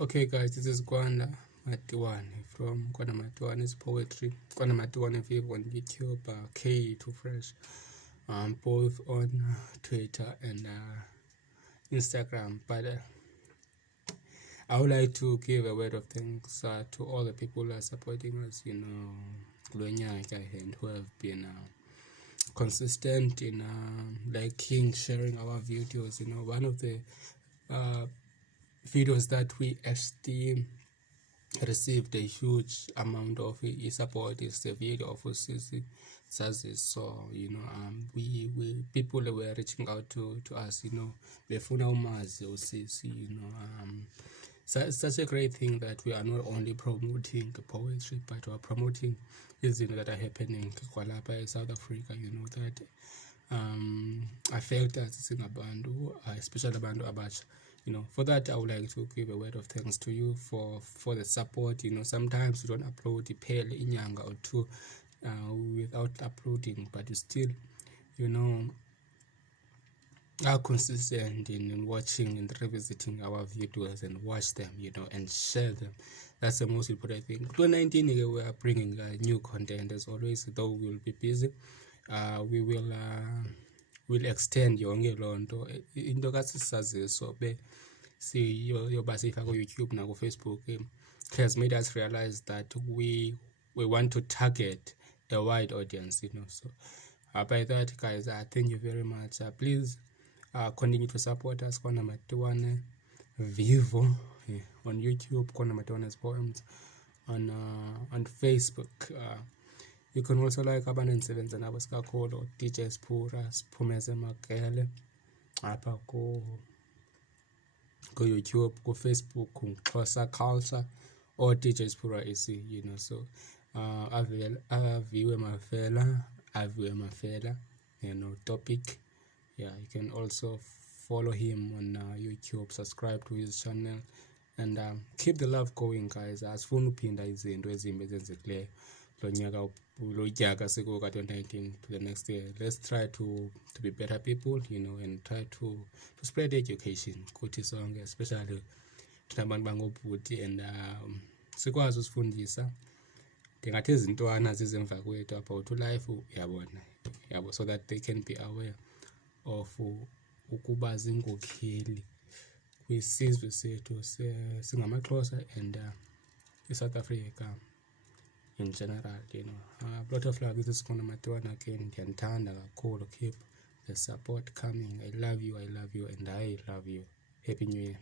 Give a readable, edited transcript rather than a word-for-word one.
Okay guys, this is Kwanda Matiwane from Kwanda Matiwane's Poetry. Kwanda Matiwane Vivo on YouTube, K2 Fresh, both on Twitter and Instagram. But I would like to give a word of thanks to all the people who are supporting us, and who have been consistent in liking, sharing our videos. One of the videos that we actually received a huge amount of support is the video of Usisi Sazi. So we people were reaching out to us, befuna umazi Usisi, such a great thing that we are not only promoting poetry, but we are promoting things that are happening in South Africa, that affect us singabantu, especially abantu abasha. For that I would like to give a word of thanks to you for the support. Sometimes you don't upload iphele inyanga or two without uploading, but you still are consistent in watching and revisiting our videos and watch them, and share them. That's the most important thing. 2019 we are bringing new content as always, though we will be busy. We will extend yonke loo nto into kasisaziso yoba siyifake ku-YouTube naku-Facebook has made us realize that we want to target a wide audience, so by that guys, thank you very much. Please continue to support us. Kwanda Matiwane Vivo on YouTube, Kwanda Matiwane's Poems on Facebook. You can also like abanensebenza nabo sikakhulu DJ Spura, Siphumeze Makele apha ku YouTube, ku Facebook, Xhosa Culture or DJ Spura AC, so aviwe mafela, topic. You can also follow him on YouTube, subscribe to his channel, and keep the love going guys. Asifuna uphinda izinto ezimbi ezenzekileyo lo nyaka sikuka 2019 to the next year. Let's try to be better people, and try to spread education kuthi sonke, especially thinabantu bangobhuti, and sikwazi usifundisa ndingathi izintwana zizemva kwethu about life, yabo, so that they can be aware of ukuba zinkokheli kwisizwe sethu singamaXhosa and South Africa in general. Lot of love. This is Kwanda Matiwane again. Ndiyanithanda kakhulu. Keep the support coming. I love you, and I love you. Happy New Year.